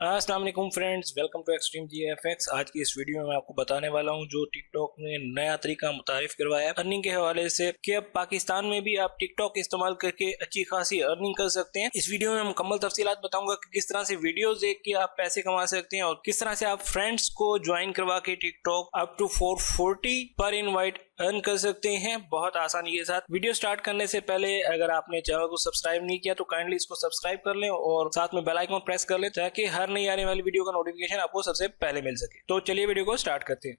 अस्सलाम वालेकुम friends, welcome to extreme GFX। आज की इस वीडियो में मैं आपको बताने वाला हूं जो टिकटॉक ने नया तरीका मुतारिफ करवाया है अर्निंग के हवाले से कि अब पाकिस्तान में भी आप टिकटॉक इस्तेमाल करके अच्छी खासी अर्निंग कर सकते हैं। इस वीडियो में मुकम्मल तफसीलात बताऊंगा कि किस तरह से वीडियोस देख के आप पैसे कमा सकते हैं और किस तरह से आप फ्रेंड्स को ज्वाइन करवा के टिकटॉक अप टू 440 पर इनवाइट अर्न कर सकते हैं बहुत आसानी के साथ। वीडियो स्टार्ट करने से पहले अगर आपने चैनल को सब्सक्राइब नहीं किया तो काइंडली इसको सब्सक्राइब कर लें और साथ में बेल आइकन प्रेस कर लें ताकि हर नई आने वाली वीडियो का नोटिफिकेशन आपको सबसे पहले मिल सके। तो चलिए वीडियो को स्टार्ट करते हैं।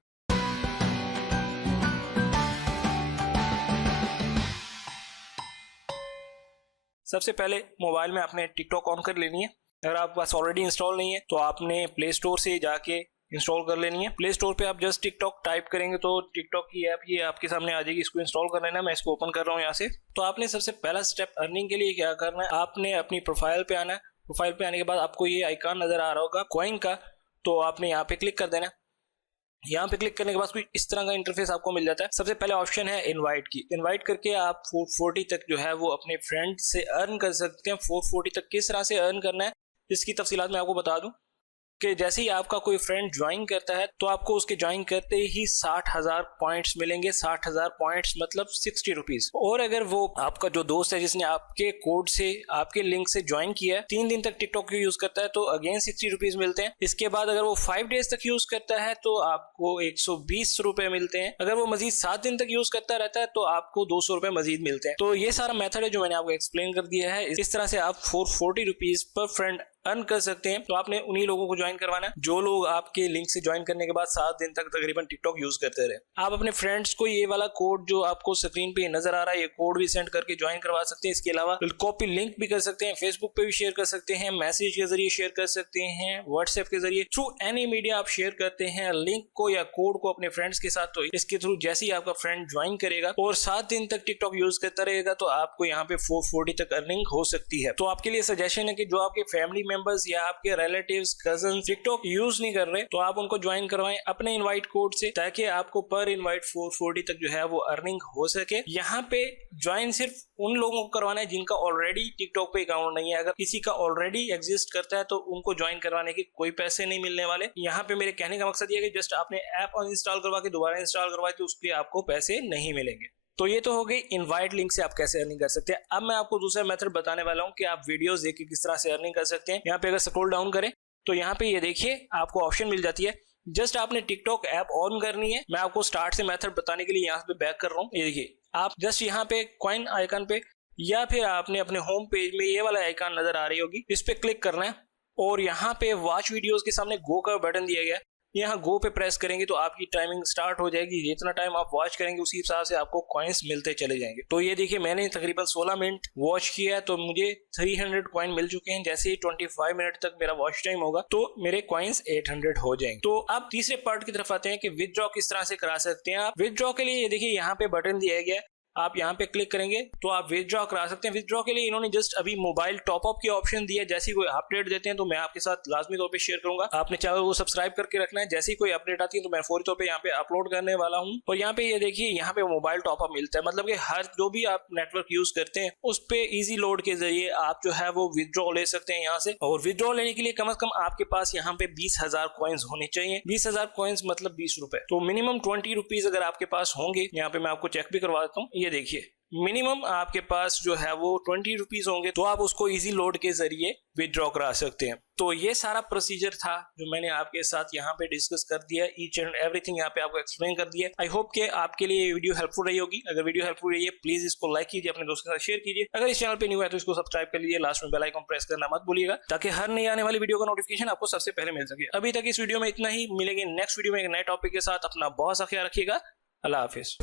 सबसे पहले मोबाइल में आपने टिकटॉक ऑन कर लेनी है। अगर आपके पास ऑलरेडी इंस्टॉल नहीं है तो आपने प्ले स्टोर से जाके इंस्टॉल कर लेनी है। प्ले स्टोर पे आप जस्ट टिकटॉक टाइप करेंगे तो टिकटॉक की ऐप ये आपके सामने आ जाएगी। इसको इंस्टॉल कर लेना है। मैं इसको ओपन कर रहा हूँ यहाँ से। तो आपने सबसे पहला स्टेप अर्निंग के लिए क्या करना है, आपने अपनी प्रोफाइल पे आना है। प्रोफाइल पे आने के बाद आपको ये आइकन नजर आ रहा होगा कॉइन का, तो आपने यहाँ पे क्लिक कर देना है। यहाँ पे क्लिक करने के बाद कुछ इस तरह का इंटरफेस आपको मिल जाता है। सबसे पहले ऑप्शन है इनवाइट की। इनवाइट करके आप 440 तक जो है वो अपने फ्रेंड से अर्न कर सकते हैं। 440 तक किस तरह से अर्न करना है इसकी तफसीलात मैं आपको बता दूं कि जैसे ही आपका कोई फ्रेंड ज्वाइन करता है तो आपको उसके ज्वाइन करते ही 60,000 पॉइंट्स मिलेंगे। 60,000 पॉइंट्स मतलब 60 रुपीज। और अगर वो आपका जो दोस्त है जिसने आपके कोड से आपके लिंक से ज्वाइन किया है 3 दिन तक टिकटॉक यूज करता है तो अगेन 60 रुपीज मिलते हैं। इसके बाद अगर वो 5 डेज तक यूज करता है तो आपको 120 रुपए मिलते हैं। अगर वो मजीद 7 दिन तक यूज करता रहता है तो आपको 200 रुपए मजीद मिलते हैं। तो ये सारा मेथड है जो मैंने आपको एक्सप्लेन कर दिया है। इस तरह से आप 440 रुपीज पर फ्रेंड अर्न कर सकते हैं। तो आपने उन्हीं लोगों को ज्वाइन करवाना है जो लोग आपके लिंक से ज्वाइन करने के बाद 7 दिन तक तकरीबन टिकटॉक यूज करते रहे। आप अपने फ्रेंड्स को ये वाला कोड जो आपको स्क्रीन पे नजर आ रहा है ये कोड भी सेंड करके ज्वाइन करवा सकते हैं। इसके अलावा कॉपी लिंक भी कर सकते हैं, फेसबुक पे भी शेयर कर सकते हैं, मैसेज के जरिए शेयर कर सकते हैं, व्हाट्सएप के जरिए, थ्रू एनी मीडिया आप शेयर करते हैं लिंक को या कोड को अपने फ्रेंड्स के साथ। तो इसके थ्रू जैसे ही आपका फ्रेंड ज्वाइन करेगा और 7 दिन तक टिकटॉक यूज करता रहेगा तो आपको यहाँ पे 440 तक अर्निंग हो सकती है। तो आपके लिए सजेशन है कि जो आपके फैमिली मेंबर्स या आपके रिलेटिव्स कजन टिकटॉक यूज नहीं कर रहे तो आप उनको ज्वाइन करवाएं अपने इनवाइट कोड से ताकि आपको पर इनवाइट 440 तक जो है वो अर्निंग हो सके। यहाँ पे ज्वाइन सिर्फ उन लोगों को करवाना है जिनका ऑलरेडी टिकटॉक पे अकाउंट नहीं है। अगर किसी का ऑलरेडी एग्जिस्ट करता है तो उनको ज्वाइन करवाने के कोई पैसे नहीं मिलने वाले। यहाँ पे मेरे कहने का मकसद ये है कि जस्ट आपने ऐप अनइंस्टॉल करवा के दोबारा इंस्टॉल करवाए तो उसके आपको पैसे नहीं मिलेंगे। तो ये तो हो गई इनवाइट लिंक से आप कैसे अर्निंग कर सकते हैं। अब मैं आपको दूसरा मेथड बताने वाला हूं कि आप वीडियोस देख के किस तरह से अर्निंग कर सकते हैं। यहाँ पे अगर स्क्रॉल डाउन करें तो यहाँ पे ये देखिए आपको ऑप्शन मिल जाती है। जस्ट आपने टिकटॉक ऐप ऑन करनी है। मैं आपको स्टार्ट से मेथड बताने के लिए यहाँ पे बैक कर रहा हूँ। ये देखिए आप जस्ट यहाँ पे कॉइन आइकन पे या फिर आपने अपने होम पेज में ये वाला आइकन नजर आ रही होगी, इस पे क्लिक करना है और यहाँ पे वॉच वीडियोस के सामने गो का बटन दिया गया है। यहाँ गो पे प्रेस करेंगे तो आपकी टाइमिंग स्टार्ट हो जाएगी। जितना टाइम आप वॉच करेंगे उसी हिसाब से आपको कॉइन्स मिलते चले जाएंगे। तो ये देखिए मैंने तकरीबन 16 मिनट वॉच किया है तो मुझे 300 कॉइन मिल चुके हैं। जैसे ही 25 मिनट तक मेरा वॉच टाइम होगा तो मेरे कॉइन्स 800 हो जाएंगे। तो अब तीसरे पार्ट की तरफ आते हैं कि विथड्रॉ किस तरह से करा सकते हैं आप। विथड्रॉ के लिए ये देखिए यहाँ पे बटन दिया गया है, आप यहाँ पे क्लिक करेंगे तो आप विथड्रॉ करा सकते हैं। विथड्रॉ के लिए इन्होंने जस्ट अभी मोबाइल टॉपअप की ऑप्शन दिया है। जैसे कोई अपडेट देते हैं तो मैं आपके साथ लाजमी तौर पे शेयर करूंगा। आपने चैनल को सब्सक्राइब करके रखना है। जैसे ही कोई अपडेट आती है तो मैं फौरी तौर पे यहाँ पे अपलोड करने वाला हूँ। और यहाँ पे ये देखिए यहाँ पे मोबाइल टॉपअप मिलता है, मतलब कि हर जो भी आप नेटवर्क यूज करते हैं उस पे इजी लोड के जरिए आप जो है वो विथड्रॉ ले सकते हैं यहाँ से। और विथड्रॉ लेने के लिए कम से कम आपके पास यहाँ पे 20,000 कॉइन्स होने चाहिए। 20,000 कॉइन्स मतलब 20 रुपए। तो मिनिमम 20 रुपीज अगर आपके पास होंगे, यहाँ पे मैं आपको चेक भी करवा देता हूँ। ये देखिए मिनिमम आपके पास जो है वो 20 रुपीज होंगे तो आप उसको इजी लोड के जरिए विथड्रॉ करा सकते हैं। तो ये सारा प्रोसीजर था जो मैंने आपके साथ यहाँ पे डिस्कस कर दिया। ईच एंड एवरीथिंग यहाँ पे आपको एक्सप्लेन कर दिया। आई होप कि आपके लिए ये वीडियो हेल्पफुल रही होगी। अगर वीडियो हेल्पफुल रही है प्लीज इसको लाइक कीजिए, अपने दोस्तों के साथ शेयर कीजिए। अगर इस चैनल पे न्यू है तो इसको सब्सक्राइब कर लीजिए। लास्ट में बेल आइकन प्रेस करना मत भूलिएगा ताकि हर नई आने वाली वीडियो का नोटिफिकेशन आपको सबसे पहले मिल सके। अभी तक इस वीडियो में इतना ही। मिलेंगे नेक्स्ट वीडियो में एक नए टॉपिक के साथ। अपना बहुत सा ख्याल रखिएगा। अल्लाह हाफिज।